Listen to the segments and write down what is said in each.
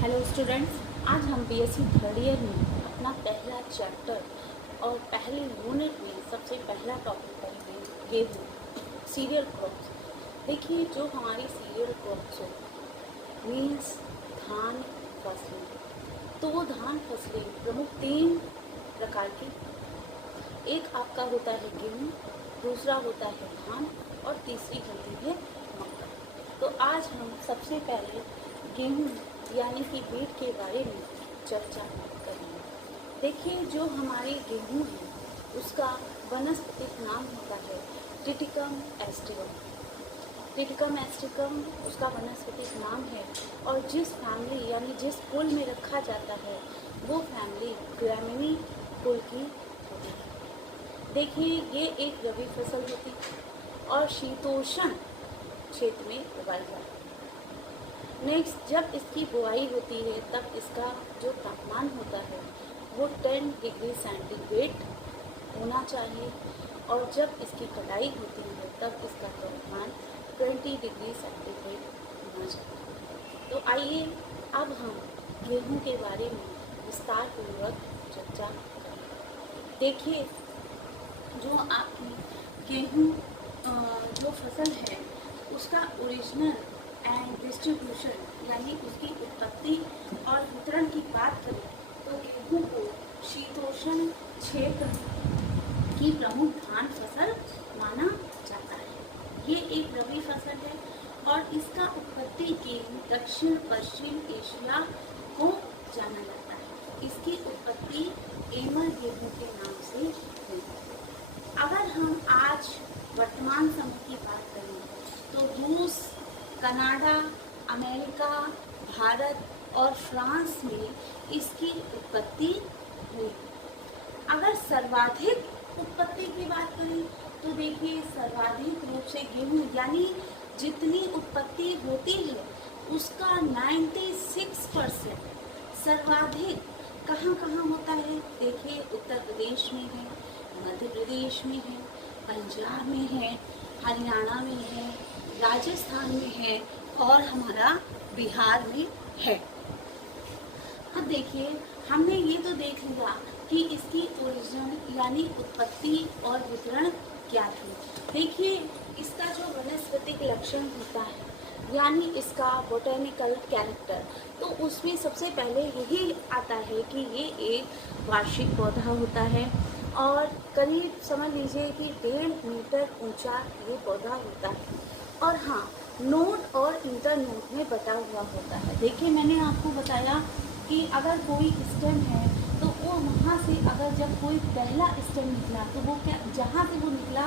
Hello students, आज हम BSc third year में अपना पहला चैप्टर और पहले यूनिट में सबसे पहला टॉपिक पढ़ेंगे गेहूँ सीरियल क्रॉप्स। देखिए, जो हमारी सीरियल क्रॉप्स हो मीन्स धान फसलें, तो वो धान फसलें प्रमुख 3 प्रकार की, एक आपका होता है गेहूँ, दूसरा होता है धान और तीसरी होती है मक्का। तो आज हम सबसे पहले गेहूँ यानी कि बीट के बारे में चर्चा करेंगे। देखिए, जो हमारे गेहूँ है उसका वनस्पतिक नाम होता है टिटिकम एस्टिकम। टिटिकम एस्टिकम उसका वनस्पतिक नाम है और जिस फैमिली यानी जिस कुल में रखा जाता है वो फैमिली ग्रामीणी कुल की होती है। देखिए, ये एक रबी फसल होती है और शीतोष्ण क्षेत्र में उगाई जाती है। नेक्स्ट, जब इसकी बुआई होती है तब इसका जो तापमान होता है वो 10 डिग्री सेंटीग्रेड होना चाहिए और जब इसकी कटाई होती है तब इसका तापमान 20 डिग्री सेंटीग्रेड होना चाहिए। तो आइए अब हम गेहूं के बारे में विस्तार पूर्वक चर्चा करें। देखिए, जो आपकी गेहूं जो फसल है उसका ओरिजिनल एंड डिस्ट्रीब्यूशन यानी उसकी उत्पत्ति और वितरण की बात करें तो गेहूँ को शीतोष्ण क्षेत्र की प्रमुख धान फसल माना जाता है। ये एक रबी फसल है और इसका उत्पत्ति केंद्र दक्षिण पश्चिम एशिया को जाना जाता है। इसकी उत्पत्ति एमर गेहूँ के नाम से हुई। अगर हम आज वर्तमान समय की बात करें तो रूस, कनाडा, अमेरिका, भारत और फ्रांस में इसकी उत्पत्ति हुई। अगर सर्वाधिक उत्पत्ति की बात करें तो देखिए, सर्वाधिक रूप से गेहूँ यानी जितनी उत्पत्ति होती है उसका 96% सर्वाधिक कहाँ कहाँ होता है। देखिए, उत्तर प्रदेश में है, मध्य प्रदेश में है, पंजाब में है, हरियाणा में है, राजस्थान में है और हमारा बिहार में है। अब देखिए, हमने ये तो देख लिया कि इसकी ओरिजिन यानी उत्पत्ति और वितरण क्या थी। देखिए, इसका जो वनस्पतिक लक्षण होता है यानी इसका बोटेनिकल कैरेक्टर, तो उसमें सबसे पहले यही आता है कि ये एक वार्षिक पौधा होता है और करीब समझ लीजिए कि 1.5 मीटर ऊंचा ये पौधा होता है और हाँ, नोड और इंटर नोड में बटा हुआ होता है। देखिए, मैंने आपको बताया कि अगर कोई स्टेम है तो वो वहाँ से अगर जब कोई पहला स्टेम निकला तो वो क्या, जहाँ से वो निकला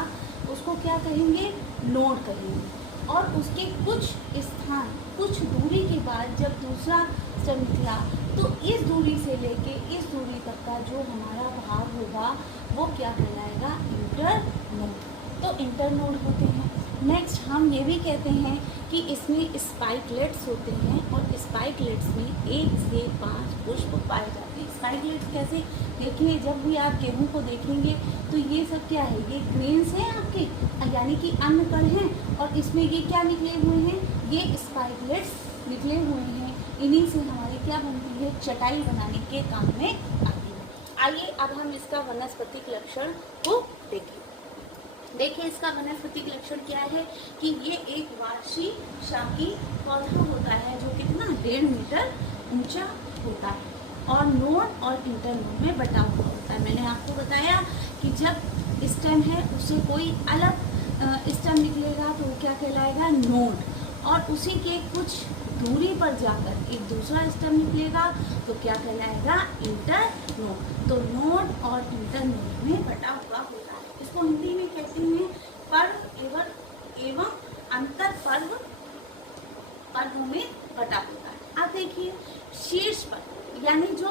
उसको क्या कहेंगे, नोड कहेंगे और उसके कुछ स्थान कुछ दूरी के बाद जब दूसरा स्टेम निकला तो इस दूरी से लेके इस दूरी तक का जो हमारा भाग होगा वो क्या कहलाएगा, इंटर नोड। तो इंटर नोड होते हैं। नेक्स्ट, हम ये भी कहते हैं कि इसमें स्पाइकलेट्स होते हैं और स्पाइकलेट्स में 1 से 5 पुष्प पाए जाते हैं। स्पाइकलेट्स कैसे, देखिए, जब भी आप गेहूं को देखेंगे तो ये सब क्या है, ये ग्रेन्स हैं आपके यानी कि अन्न कण हैं और इसमें ये क्या निकले हुए हैं, ये स्पाइकलेट्स निकले हुए हैं। इन्हीं से हमारी क्या बनती है, चटाई बनाने के काम में आती है। आइए अब हम इसका वनस्पतिक लक्षण को देखें। देखिए, इसका वनस्पतिक लक्षण क्या है कि ये एक वार्षिक शाकी पौधा होता है जो कितना 1.5 मीटर ऊंचा होता है और नोड और इंटर नोड में बटा हुआ होता है। मैंने आपको बताया कि जब स्टेम है उससे कोई अलग स्टेम निकलेगा तो वो क्या कहलाएगा, नोड, और उसी के कुछ दूरी पर जाकर एक दूसरा स्टेम निकलेगा तो क्या कहलाएगा, इंटर नोड। तो नोड और इंटर नोड में बटा हुआ होता है। इसको हिंदी में कहते हैं पर्व एवं अंतर पर्व में बटा होता है। अब देखिए, शीर्ष पर यानी जो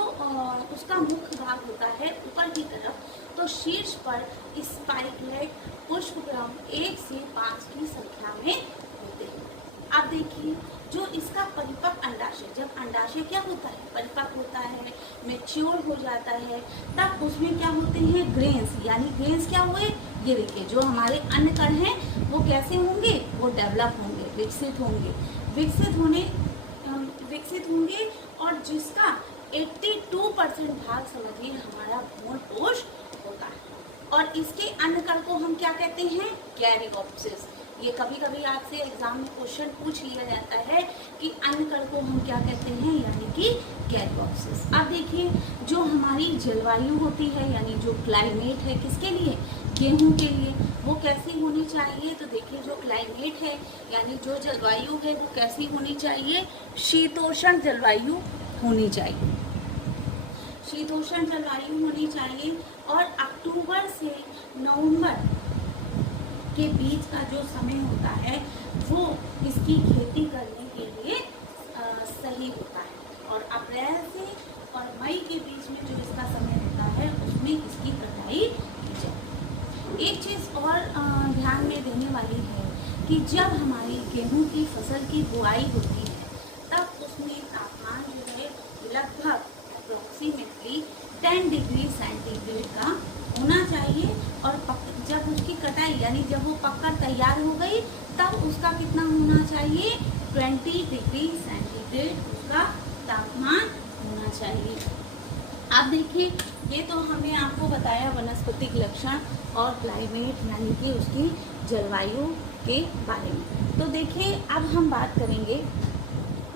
उसका मुख्य भाग होता है ऊपर की तरफ, तो शीर्ष पर स्पाइकलेट पुष्पक्रम 1 से 5 की संख्या में होते हैं। अब देखिए, जो इसका परिपक्व अंडाशय, जब अंडाशय क्या होता है, परिपक्व होता है, मैच्योर हो जाता है, तब उसमें क्या होते हैं, ग्रेन्स, यानी ग्रेन्स क्या हुए, ये देखिए, जो हमारे अन्न कण हैं वो कैसे होंगे, वो डेवलप होंगे, विकसित होंगे। विकसित होने विकसित होंगे और जिसका 82% भाग समझिए हमारा भ्रूण कोश होता है। और इसके अन्य कण को हम क्या कहते हैं? कैरियोप्सिस। ये कभी कभी आपसे एग्जाम में क्वेश्चन पूछ लिया जाता है कि अन्य कण को हम क्या कहते हैं, यानी कि कैरियोप्सिस। अब देखिए, जो हमारी जलवायु होती है यानी जो क्लाइमेट है, किसके लिए? गेहूं के लिए। वो कैसी होनी चाहिए? तो देखिए, जो क्लाइमेट है यानी जो जलवायु है वो कैसी होनी चाहिए? शीतोष्ण जलवायु होनी चाहिए। शीतोष्ण जलवायु होनी चाहिए। और अक्टूबर से नवंबर के बीच का जो समय होता है वो इसकी खेती करने के लिए सही होता है। और अप्रैल से और मई के बीच में जो इसका समय होता है उसमें इसकी कटाई की जाए। एक चीज़ और ध्यान में देने वाली है कि जब हमारी गेहूं की फसल की बुआई होती है तब उसमें तापमान जो है लगभग अप्रोक्सीमेटली 10 डिग्री सेंटीग्रेड का होना चाहिए। और जब उसकी कटाई यानी जब वो पककर तैयार हो गई तब उसका कितना होना चाहिए? 20 डिग्री सेंटीग्रेड उसका तापमान होना चाहिए। अब देखिए, ये तो हमने आपको बताया वनस्पतिक लक्षण और क्लाइमेट यानी कि उसकी जलवायु के बारे में। तो देखिए, अब हम बात करेंगे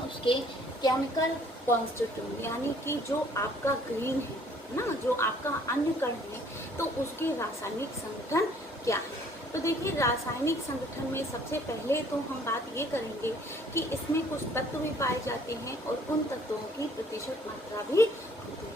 उसके केमिकल कॉन्स्टिट्यूएंट यानी कि जो आपका ग्रीन है ना, जो आपका अन्य कण है, तो उसके रासायनिक संगठन क्या है। तो देखिए, रासायनिक संगठन में सबसे पहले तो हम बात ये करेंगे कि इसमें कुछ तत्व भी पाए जाते हैं और उन तत्वों की प्रतिशत मात्रा भी होती है।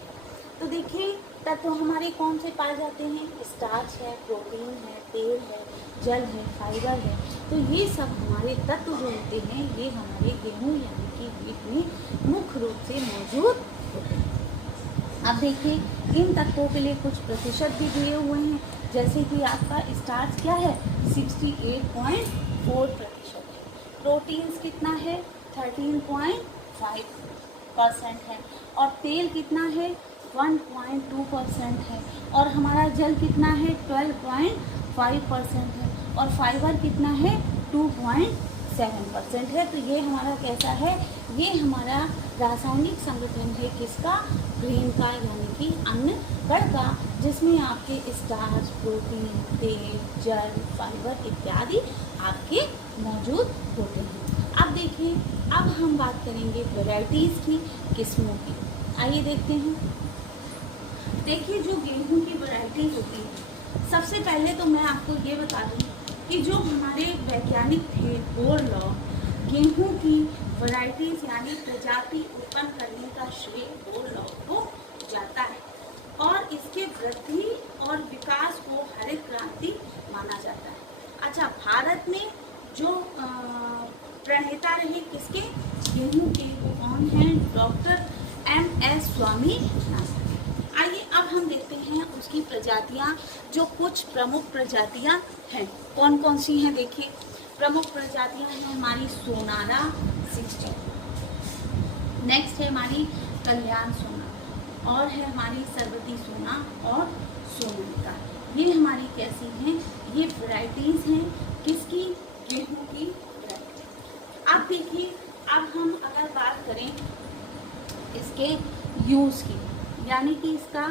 तो देखिए, तत्व हमारे कौन से पाए जाते हैं? स्टार्च है, प्रोटीन है, तेल है, जल है, फाइबर है। तो ये सब हमारे तत्व जो होते हैं ये हमारे गेहूँ यानी कि वीट में मुख्य रूप से मौजूद होते हैं। अब देखिए, इन तत्वों के लिए कुछ प्रतिशत भी दिए हुए हैं, जैसे कि आपका स्टार्च क्या है? 68.4% है। प्रोटीन्स कितना है? 13.5% है। और तेल कितना है? 1.2% है। और हमारा जल कितना है? 12.5% है। और फाइबर कितना है? 2.7% है। तो ये हमारा कैसा है? ये हमारा रासायनिक संगठन है किसका? ग्रीन का यानी कि अन्न कण का, जिसमें आपके स्टार्च, प्रोटीन, तेल, जल, फाइबर इत्यादि आपके मौजूद होते हैं। अब देखिए, अब हम बात करेंगे वैरायटीज़ की, किस्मों की। आइए देखते हैं। देखिए, जो गेहूं की वैरायटी होती है, सबसे पहले तो मैं आपको ये बता दूं कि जो हमारे वैज्ञानिक थे बोरलॉग, गेहूं की वैरायटीज यानी प्रजाति उत्पन्न करने का श्रेय बोरलॉग को जाता है। और इसके वृद्धि और विकास को हरित क्रांति माना जाता है। अच्छा, भारत में जो प्रणेता रहे किसके? गेहूं के, वो कौन हैं? Doctor MS Swaminathan. आइए अब हम देखते हैं उसकी प्रजातियां, जो कुछ प्रमुख प्रजातियां हैं। कौन कौन सी हैं? देखिए, प्रमुख प्रजातियां हैं हमारी सोनारा 60, नेक्स्ट है हमारी कल्याण सोना, और है हमारी सरबती सोना और सोनालिका। ये हमारी कैसी हैं? ये वैरायटीज हैं किसकी? गेहूं की वैरायटी। अब देखिए, अब हम अगर बात करें इसके यूज की, यानी कि इसका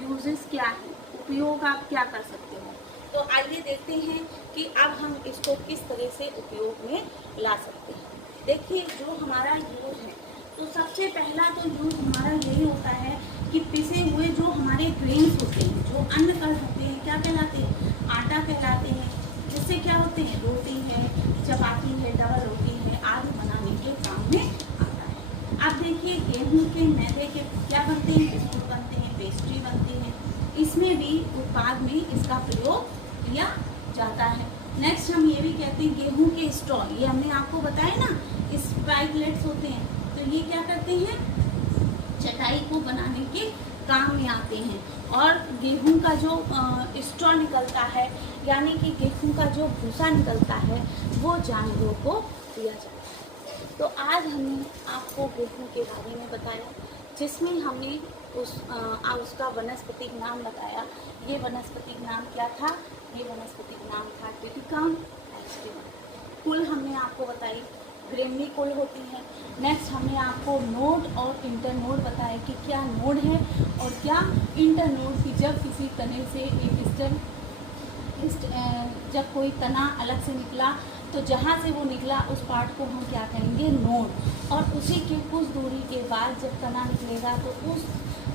यूजेस क्या है, उपयोग आप क्या कर सकते हो, तो आइए देखते हैं कि अब हम इसको किस तरह से उपयोग में ला सकते हैं। देखिए, जो हमारा यूज है, तो सबसे पहला तो यूज हमारा यही होता है कि पिसे हुए जो हमारे ग्रेन्स होते हैं, जो अन्न कण होते हैं, क्या कहलाते हैं? आटा कहलाते हैं। जिससे क्या होते हैं? रोटी है, चपाती है, डबल रोटी है आदि बनाने के काम में आता है। अब देखिए, गेहूं के मैदे के क्या बनते हैं? बिस्कुट बनते हैं, पेस्ट्री बनती है। इसमें भी उत्पाद में इसका प्रयोग किया जाता है। नेक्स्ट हम ये भी कहते हैं गेहूं के स्ट्रॉ, ये हमने आपको बताया ना, स्पाइकलेट्स होते हैं, तो ये क्या करते हैं? चटाई को बनाने के काम में आते हैं। और गेहूं का जो स्ट्रॉ निकलता है यानी कि गेहूं का जो भूसा निकलता है वो जानवरों को दिया जाता है। तो आज हमने आपको गेहूं के बारे में बताया, जिसमें हमने उसका वनस्पतिक नाम बताया। ये वनस्पतिक नाम क्या था? ये वनस्पतिक नाम था टिटिकम एस्टिवम। कुल हमने आपको बताई ग्रेमिनिकुल होती हैं। नेक्स्ट हमने आपको नोड और इंटरनोड बताया कि क्या नोड है और क्या इंटरनोड, कि जब किसी तने से एक स्टेम जब कोई तना अलग से निकला तो जहाँ से वो निकला उस पार्ट को हम क्या कहेंगे, नोड। और उसी की कुछ दूरी के बाद जब तना निकलेगा तो उस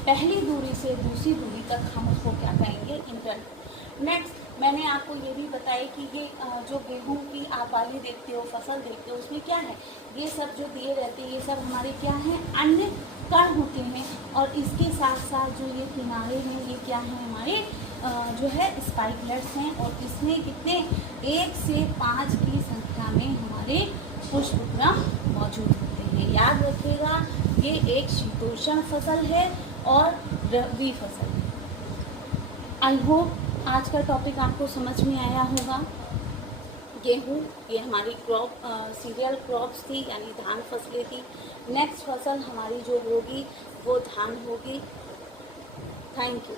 पहली दूरी से दूसरी दूरी तक हम उसको क्या कहेंगे, इंटरनोड। नेक्स्ट मैंने आपको ये भी बताया कि ये जो गेहूं की आप बाली देखते हो, फसल देखते हो, उसमें क्या है, ये सब जो दिए रहते हैं ये सब हमारे क्या हैं, अन्य कण होते हैं। और इसके साथ साथ जो ये किनारे हैं ये क्या हैं, हमारे जो है स्पाइकलेट्स हैं। और इसमें कितने, 1 से 5 की संख्या में हमारे पुष्पक्रम मौजूद होते हैं। याद रखिएगा ये एक शीतोष्ण फसल है और रबी फसल है। आई होप आज का टॉपिक आपको समझ में आया होगा। गेहूँ ये हमारी क्रॉप सीरियल क्रॉप्स थी, यानी धान फसलें थी। नेक्स्ट फसल हमारी जो होगी वो धान होगी। Thank you.